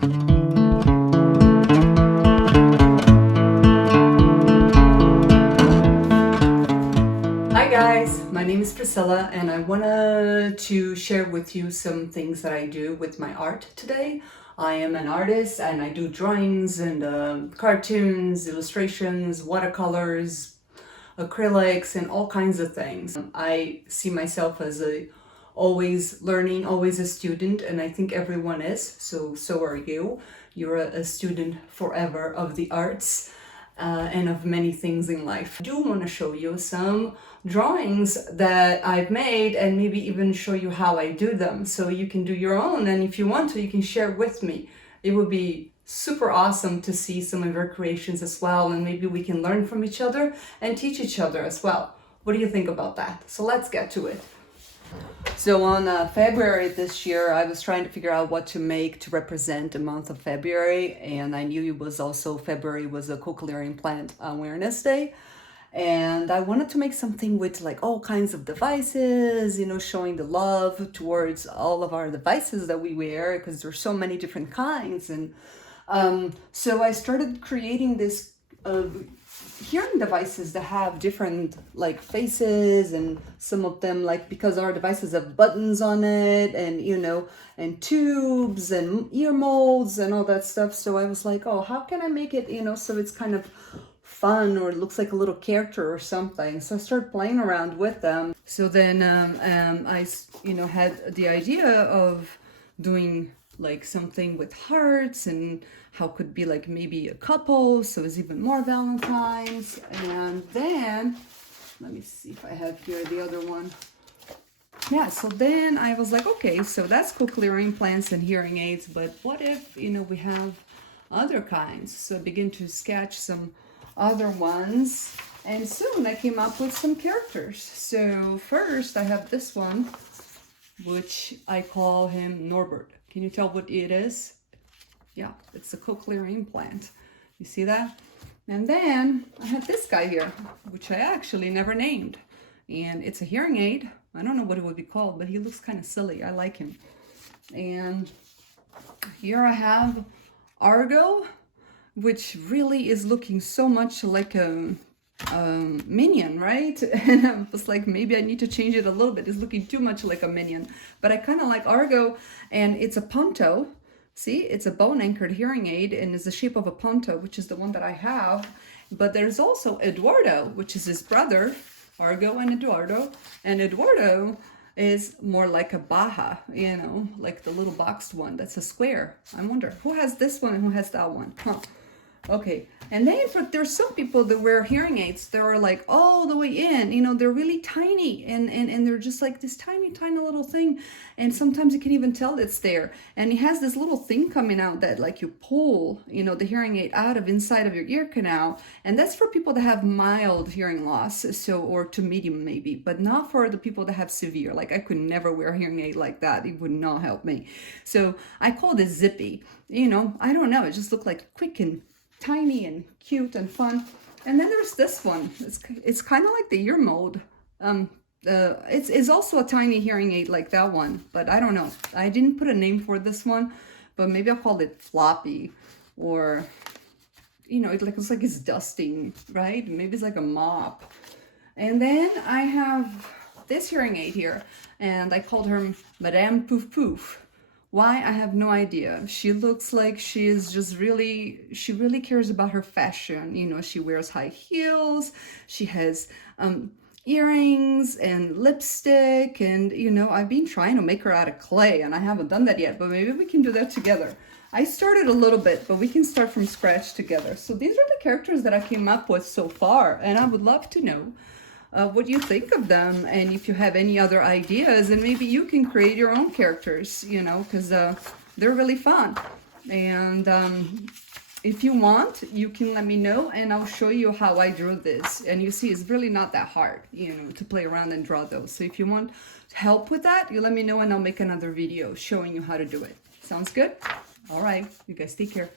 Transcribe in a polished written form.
Hi guys, my name is Priscilla and I wanted to share with you some things that I do with my art today. I am an artist and I do drawings and cartoons, illustrations, watercolors, acrylics, and all kinds of things. I see myself as always learning, always a student, and I think everyone is, so are you. You're a student forever of the arts. And of many things in life. I do want to show you some drawings that I've made and maybe even show you how I do them so you can do your own, and if you want to, you can share with me. It would be super awesome to see some of your creations as well, and maybe we can learn from each other and teach each other as well. What do you think about that? So let's get to it. So on February this year, I was trying to figure out what to make to represent the month of February, and I knew it was also February was a Cochlear Implant Awareness Day, and I wanted to make something with like all kinds of devices, you know, showing the love towards all of our devices that we wear, because there's so many different kinds. And so I started creating this hearing devices that have different like faces, and some of them, like, because our devices have buttons on it, and you know, and tubes and ear molds and all that stuff. So I was like, oh, how can I make it, you know, so it's kind of fun, or it looks like a little character or something. So I started playing around with them. So then I, you know, had the idea of doing like something with hearts, and how could be like maybe a couple, so it's even more Valentine's. And then let me see if I have here the other one. Yeah, so then I was like, okay, so that's cochlear implants and hearing aids, but what if, you know, we have other kinds? So I begin to sketch some other ones, and soon I came up with some characters. So first I have this one, which I call him Norbert. Can you tell what it is? Yeah, it's a cochlear implant. You see that? And then I have this guy here, which I actually never named. And it's a hearing aid. I don't know what it would be called, but he looks kind of silly. I like him. And here I have Argo, which really is looking so much like a minion, right? And I was like, maybe I need to change it a little bit. It's looking too much like a minion, but I kind of like Argo. And it's a Ponto. See, it's a bone anchored hearing aid, and it's the shape of a Ponto, which is the one that I have. But there's also Eduardo, which is his brother, Argo and Eduardo. And Eduardo is more like a Baja, you know, like the little boxed one that's a square. I wonder who has this one and who has that one. Huh. Okay, and then there's some people that wear hearing aids that are like all the way in, you know, they're really tiny, and they're just like this tiny little thing, and sometimes you can even tell it's there, and it has this little thing coming out that like you pull, you know, the hearing aid out of inside of your ear canal, and that's for people that have mild hearing loss, so, or to medium maybe, but not for the people that have severe. Like I could never wear a hearing aid like that. It would not help me. So I call this Zippy, you know, I don't know, it just looked like quick and tiny and cute and fun. And then there's this one. It's kind of like the ear mold. It's also a tiny hearing aid like that one, but I don't know. I didn't put a name for this one, but maybe I'll call it Floppy, or you know, it looks like it's dusting, right? Maybe it's like a mop. And then I have this hearing aid here, and I called her Madame Poof Poof. Why? I have no idea. She looks like she is just she really cares about her fashion. You know, she wears high heels, she has earrings and lipstick, and you know, I've been trying to make her out of clay, and I haven't done that yet, but maybe we can do that together. I started a little bit, but we can start from scratch together. So these are the characters that I came up with so far, and I would love to know what you think of them, and if you have any other ideas, and maybe you can create your own characters, you know, because they're really fun. And if you want, you can let me know, and I'll show you how I drew this. And you see, it's really not that hard, you know, to play around and draw those. So if you want help with that, you let me know, and I'll make another video showing you how to do it. Sounds good? All right, you guys take care.